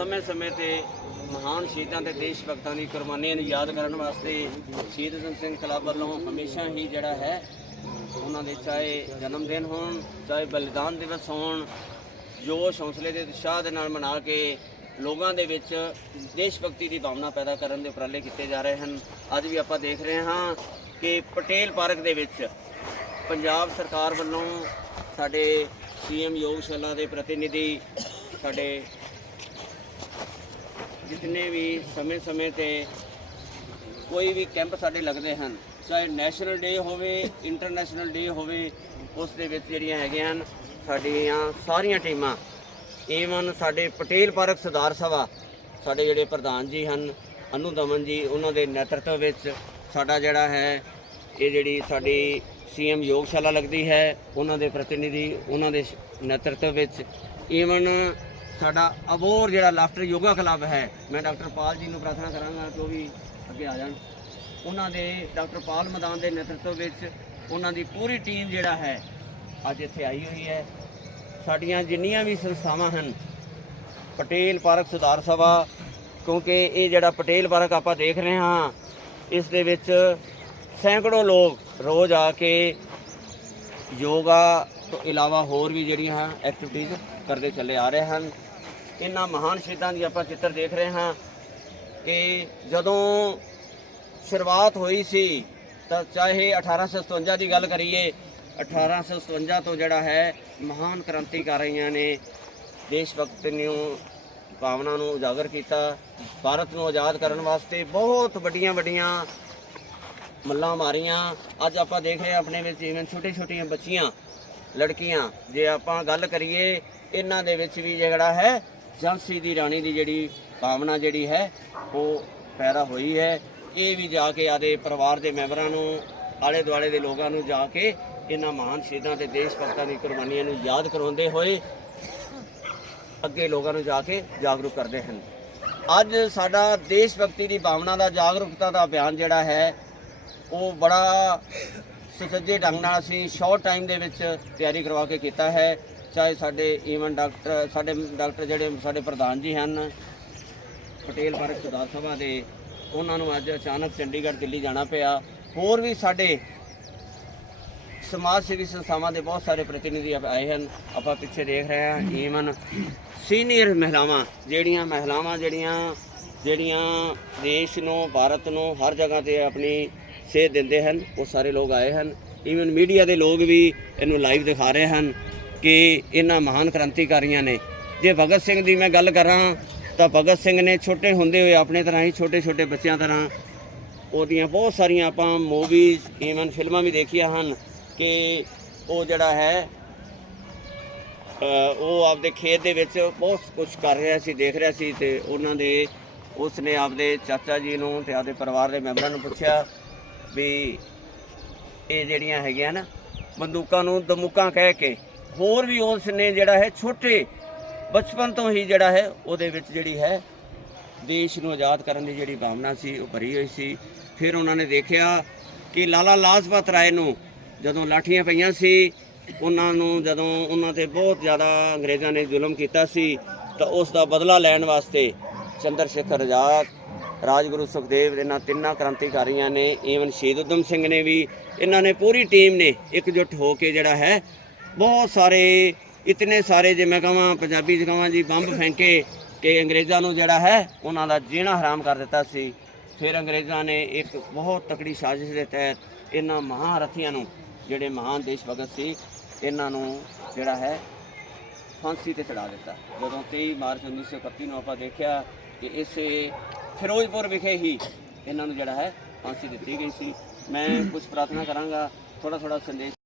ਸਮੇਂ-ਸਮੇਂ ਤੇ ਮਹਾਨ ਸ਼ਹੀਦਾਂ ਤੇ ਦੇਸ਼ ਭਗਤਾਂ ਦੀ ਕੁਰਬਾਨੀਆਂ ਨੂੰ ਯਾਦ ਕਰਨ ਵਾਸਤੇ ਸ਼ਹੀਦ ਊਧਮ ਸਿੰਘ ਕਲੱਬ ਵੱਲੋਂ ਹਮੇਸ਼ਾ ਹੀ ਜਿਹੜਾ ਹੈ, ਉਹਨਾਂ ਦੇ ਚਾਹੇ ਜਨਮ ਦਿਨ ਹੋਣ, ਚਾਹੇ ਬਲੀਦਾਨ ਦਿਵਸ ਹੋਣ, ਜੋਸ਼ ਹੌਸਲੇ ਦੇ ਉਤਸ਼ਾਹ ਦੇ ਨਾਲ ਮਨਾ ਕੇ ਲੋਕਾਂ ਦੇ ਵਿੱਚ ਦੇਸ਼ ਭਗਤੀ ਦੀ ਭਾਵਨਾ ਪੈਦਾ ਕਰਨ ਦੇ ਉਪਰਾਲੇ ਕੀਤੇ ਜਾ ਰਹੇ ਹਨ। ਅੱਜ ਵੀ ਆਪਾਂ ਦੇਖ ਰਹੇ ਹਾਂ ਕਿ ਪਟੇਲ ਪਾਰਕ ਦੇ ਵਿੱਚ ਪੰਜਾਬ ਸਰਕਾਰ ਵੱਲੋਂ ਸਾਡੇ ਸੀਐਮ ਯੋਗਸ਼ਾਲਾ ਦੇ ਪ੍ਰਤੀਨਿਧੀ, ਸਾਡੇ ਜਿਤਨੇ ਵੀ ਸਮੇਂ-ਸਮੇਂ ਤੇ ਕੋਈ ਵੀ ਕੈਂਪ ਸਾਡੇ ਲੱਗਦੇ ਹਨ, ਚਾਹੇ ਨੈਸ਼ਨਲ ਡੇ ਹੋਵੇ, ਇੰਟਰਨੈਸ਼ਨਲ ਡੇ ਹੋਵੇ, ਉਸ ਦੇ ਵਿੱਚ ਜਿਹੜੀਆਂ ਹੈਗੀਆਂ ਹਨ, ਸਾਡੀਆਂ ਸਾਰੀਆਂ ਟੀਮਾਂ ਈਵਨ ਸਾਡੇ ਪਟੇਲ ਪਾਰਕ ਸੁਧਾਰ ਸਭਾ, ਸਾਡੇ ਜਿਹੜੇ ਪ੍ਰਧਾਨ ਜੀ ਹਨ, ਅਨੂ ਦਮਨ ਜੀ, ਉਹਨਾਂ ਦੇ ਨੇਤਰਤਵ ਵਿੱਚ ਸਾਡਾ ਜਿਹੜਾ ਹੈ, ਇਹ ਜਿਹੜੀ ਸਾਡੀ ਸੀਐਮ ਯੋਗਸ਼ਾਲਾ ਲੱਗਦੀ ਹੈ, ਉਹਨਾਂ ਦੇ ਪ੍ਰਤੀਨਿਧੀ, ਉਹਨਾਂ ਦੇ ਨੇਤਰਤਵ ਵਿੱਚ ਈਵਨ ਸਾਡਾ ਅਬੋਰ ਜਿਹੜਾ ਲਾਫਟਰ ਯੋਗਾ ਕਲੱਬ ਹੈ, ਮੈਂ ਡਾਕਟਰ ਪਾਲ ਜੀ ਨੂੰ ਪ੍ਰਾਰਥਨਾ ਕਰਾਂਗਾ ਕਿ ਉਹ ਵੀ ਅੱਗੇ ਆ ਜਾਣ। ਉਹਨਾਂ ਦੇ, ਡਾਕਟਰ ਪਾਲ ਮੈਦਾਨ ਦੇ ਨੇਤਰਤਵ ਵਿੱਚ ਉਹਨਾਂ ਦੀ ਪੂਰੀ ਟੀਮ ਜਿਹੜਾ ਹੈ, ਅੱਜ ਇੱਥੇ ਆਈ ਹੋਈ ਹੈ। ਸਾਡੀਆਂ ਜਿੰਨੀਆਂ ਵੀ ਸੰਸਥਾਵਾਂ ਹਨ, ਪਟੇਲ ਪਾਰਕ ਸੁਧਾਰ ਸਭਾ, ਕਿਉਂਕਿ ਇਹ ਜਿਹੜਾ ਪਟੇਲ ਪਾਰਕ ਆਪਾਂ ਦੇਖ ਰਹੇ ਹਾਂ, ਇਸ ਦੇ ਵਿੱਚ ਸੈਂਕੜੋ ਲੋਕ ਰੋਜ਼ ਆ ਕੇ ਯੋਗਾ ਤੋਂ ਇਲਾਵਾ ਹੋਰ ਵੀ ਜਿਹੜੀਆਂ ਐਕਟੀਵਿਟੀਜ਼ ਕਰਦੇ ਚੱਲੇ ਆ ਰਹੇ ਹਨ। ਇਹਨਾਂ ਮਹਾਨ ਸ਼ਹੀਦਾਂ ਦੀ ਆਪਾਂ ਚਿੱਤਰ ਦੇਖ ਰਹੇ ਹਾਂ ਕਿ ਜਦੋਂ ਸ਼ੁਰੂਆਤ ਹੋਈ ਸੀ, ਤਾਂ ਚਾਹੇ 1857 ਦੀ ਗੱਲ ਕਰੀਏ 1857 ਤੋਂ ਜਿਹੜਾ ਹੈ, ਮਹਾਨ ਕ੍ਰਾਂਤੀਕਾਰੀਆਂ ਨੇ ਦੇਸ਼ ਭਗਤ ਨੂੰ ਭਾਵਨਾ ਨੂੰ ਉਜਾਗਰ ਕੀਤਾ, ਭਾਰਤ ਨੂੰ ਆਜ਼ਾਦ ਕਰਨ ਵਾਸਤੇ ਬਹੁਤ ਵੱਡੀਆਂ ਵੱਡੀਆਂ ਮੱਲਾਂ ਮਾਰੀਆਂ। ਅੱਜ ਆਪਾਂ ਦੇਖ ਰਹੇ ਹਾਂ ਆਪਣੇ ਵਿੱਚ ਇਵਨ ਛੋਟੇ ਛੋਟੀਆਂ ਬੱਚੀਆਂ, ਲੜਕੀਆਂ, ਜੇ ਆਪਾਂ ਗੱਲ ਕਰੀਏ, ਇਹਨਾਂ ਦੇ ਵਿੱਚ ਵੀ ਜਿਹੜਾ ਹੈ ਝਾਂਸੀ ਦੀ ਰਾਣੀ ਦੀ ਜਿਹੜੀ ਭਾਵਨਾ ਜਿਹੜੀ ਹੈ, ਉਹ ਪੈਦਾ ਹੋਈ ਹੈ। ਇਹ ਵੀ ਜਾ ਕੇ ਆਦੇ ਪਰਿਵਾਰ ਦੇ ਮੈਂਬਰਾਂ ਨੂੰ ਆਲੇ ਦੁਆਲੇ ਦੇ ਲੋਕਾਂ ਨੂੰ ਜਾ ਕੇ ਇਹਨਾਂ ਮਹਾਨ ਸ਼ਹੀਦਾਂ ਤੇ ਦੇਸ਼ ਭਗਤਾਂ ਦੀ ਕੁਰਬਾਨੀਆਂ ਨੂੰ ਯਾਦ ਕਰਵਾਉਂਦੇ ਹੋਏ ਅੱਗੇ ਲੋਕਾਂ ਨੂੰ ਜਾ ਕੇ ਜਾਗਰੂਕ ਕਰਦੇ ਹਨ। ਅੱਜ ਸਾਡਾ ਦੇਸ਼ ਭਗਤੀ ਦੀ ਭਾਵਨਾ ਦਾ, ਜਾਗਰੂਕਤਾ ਦਾ ਅਭਿਆਨ ਜਿਹੜਾ ਹੈ, ਉਹ ਬੜਾ ਸੁਚੱਜੇ ਢੰਗ ਨਾਲ ਅਸੀਂ ਸ਼ਾਰਟ ਟਾਈਮ ਦੇ ਵਿੱਚ ਤਿਆਰੀ ਕਰਵਾ ਕੇ ਕੀਤਾ ਹੈ। ਚਾਹੇ ਸਾਡੇ ਈਵਨ ਡਾਕਟਰ ਸਾਡੇ ਡਾਕਟਰ ਜਿਹੜੇ ਸਾਡੇ ਪ੍ਰਧਾਨ ਜੀ ਹਨ, ਪਟੇਲ ਪਾਰਕ ਸੁਧਾਰ ਸਭਾ ਦੇ, ਉਹਨਾਂ ਨੂੰ ਅੱਜ ਅਚਾਨਕ ਚੰਡੀਗੜ੍ਹ ਦਿੱਲੀ ਜਾਣਾ ਪਿਆ। ਹੋਰ ਵੀ ਸਾਡੇ ਸਮਾਜ ਸੇਵੀ ਸੰਸਥਾਵਾਂ ਦੇ ਬਹੁਤ ਸਾਰੇ ਪ੍ਰਤੀਨਿਧੀ ਆਏ ਹਨ, ਆਪਾਂ ਪਿੱਛੇ ਦੇਖ ਰਹੇ ਹਾਂ ਈਵਨ ਸੀਨੀਅਰ ਮਹਿਲਾਵਾਂ, ਜਿਹੜੀਆਂ ਮਹਿਲਾਵਾਂ ਜਿਹੜੀਆਂ ਜਿਹੜੀਆਂ ਦੇਸ਼ ਨੂੰ, ਭਾਰਤ ਨੂੰ ਹਰ ਜਗ੍ਹਾ ਤੇ ਆਪਣੀ ਸੇਧ ਦਿੰਦੇ ਹਨ, ਉਹ ਸਾਰੇ ਲੋਕ ਆਏ ਹਨ। ਈਵਨ ਮੀਡੀਆ ਦੇ ਲੋਕ ਵੀ ਇਹਨੂੰ ਲਾਈਵ ਦਿਖਾ ਰਹੇ ਹਨ। ਕਿ ਇਹਨਾਂ ਮਹਾਨ ਕ੍ਰਾਂਤੀਕਾਰੀਆਂ ਨੇ। ਜੇ ਭਗਤ ਸਿੰਘ ਦੀ ਮੈਂ ਗੱਲ ਕਰਾਂ, ਤਾਂ ਭਗਤ ਸਿੰਘ ਨੇ ਛੋਟੇ ਹੁੰਦੇ ਹੋਏ ਆਪਣੇ ਤਰ੍ਹਾਂ ਹੀ ਛੋਟੇ ਛੋਟੇ ਬੱਚਿਆਂ ਤਰ੍ਹਾਂ ਉਹਦੀਆਂ ਬਹੁਤ ਸਾਰੀਆਂ ਆਪਾਂ ਮੂਵੀਜ਼ ਈਵਨ ਫਿਲਮਾਂ ਵੀ ਦੇਖੀਆਂ ਹਨ ਕਿ ਉਹ ਜਿਹੜਾ ਹੈ ਉਹ ਆਪਦੇ ਖੇਤ ਦੇ ਵਿੱਚ ਬਹੁਤ ਕੁਝ ਕਰ ਰਿਹਾ ਸੀ, ਦੇਖ ਰਿਹਾ ਸੀ ਤੇ ਉਹਨਾਂ ਦੇ ਉਸ ਨੇ ਆਪਦੇ ਚਾਚਾ ਜੀ ਨੂੰ ਤੇ ਆਪਦੇ ਪਰਿਵਾਰ ਦੇ ਮੈਂਬਰਾਂ ਨੂੰ ਪੁੱਛਿਆ ਵੀ ਇਹ ਜਿਹੜੀਆਂ ਹੈਗੀਆਂ ਨਾ, ਬੰਦੂਕਾਂ ਨੂੰ ਦਮੂਕਾਂ ਕਹਿ ਕੇ ਹੋਰ ਵੀ ਉਸ ਨੇ ਜਿਹੜਾ ਹੈ ਛੋਟੇ ਬਚਪਨ ਤੋਂ ਹੀ ਜਿਹੜਾ ਹੈ ਉਹਦੇ ਵਿੱਚ ਜਿਹੜੀ ਹੈ ਦੇਸ਼ ਨੂੰ ਆਜ਼ਾਦ ਕਰਨ ਦੀ ਜਿਹੜੀ ਭਾਵਨਾ ਸੀ, ਉਹ ਭਰੀ ਹੋਈ ਸੀ। ਫਿਰ ਉਹਨਾਂ ਨੇ ਦੇਖਿਆ ਕਿ ਲਾਲਾ ਲਾਜਪਤ ਰਾਏ ਨੂੰ ਜਦੋਂ ਲਾਠੀਆਂ ਪਈਆਂ ਸੀ, ਉਹਨਾਂ ਨੂੰ ਜਦੋਂ ਉਹਨਾਂ ਤੇ ਬਹੁਤ ਜ਼ਿਆਦਾ ਅੰਗਰੇਜ਼ਾਂ ਨੇ ਜ਼ੁਲਮ ਕੀਤਾ ਸੀ, ਤਾਂ ਉਸ ਦਾ ਬਦਲਾ ਲੈਣ ਵਾਸਤੇ ਚੰਦਰ ਸ਼ੇਖਰ ਆਜ਼ਾਦ, ਰਾਜਗੁਰੂ ਸੁਖਦੇਵ ਇਹਨਾਂ ਤਿੰਨਾਂ ਕ੍ਰਾਂਤੀਕਾਰੀਆਂ ਨੇ, ਈਵਨ ਸ਼ਹੀਦ ਊਧਮ ਸਿੰਘ ਨੇ ਵੀ, ਇਹਨਾਂ ਨੇ ਪੂਰੀ ਟੀਮ ਨੇ ਇਕਜੁੱਟ ਹੋ ਕੇ ਜਿਹੜਾ ਹੈ ਬਹੁਤ ਸਾਰੇ, ਇਤਨੇ ਸਾਰੇ ਜੇ ਮੈਂ ਕਹਾਂ, ਪੰਜਾਬੀ ਚ ਕਹਾਂ ਜੀ, ਬੰਬ ਫੈਂਕੇ ਕਿ ਅੰਗਰੇਜ਼ਾਂ ਨੂੰ ਜਿਹੜਾ ਹੈ, ਉਹਨਾਂ ਦਾ ਜੀਣਾ ਹਰਾਮ ਕਰ ਦਿੱਤਾ ਸੀ। ਫਿਰ ਅੰਗਰੇਜ਼ਾਂ ਨੇ ਇੱਕ ਬਹੁਤ ਤਕੜੀ ਸਾਜ਼ਿਸ਼ ਦੇ ਤਹਿਤ ਇਹਨਾਂ ਮਹਾਰਥੀਆਂ ਨੂੰ, ਜਿਹੜੇ ਮਹਾਨ ਦੇਸ਼ ਭਗਤ ਸੀ, ਇਹਨਾਂ ਨੂੰ ਜਿਹੜਾ ਹੈ, ਫਾਂਸੀ ਤੇ ਚੜਾ ਦਿੱਤਾ। ਜਦੋਂ 23 ਮਾਰਚ 1931 ਨੂੰ ਆਪਾਂ ਦੇਖਿਆ ਕਿ ਇਸੇ ਫਿਰੋਜ਼ਪੁਰ ਵਿਖੇ ਹੀ ਇਹਨਾਂ ਨੂੰ ਜਿਹੜਾ ਹੈ, ਫਾਂਸੀ ਦਿੱਤੀ ਗਈ ਸੀ। ਮੈਂ ਕੁਝ ਪ੍ਰਾਰਥਨਾ ਕਰਾਂਗਾ ਥੋੜਾ ਥੋੜਾ ਸੰਦੇਸ਼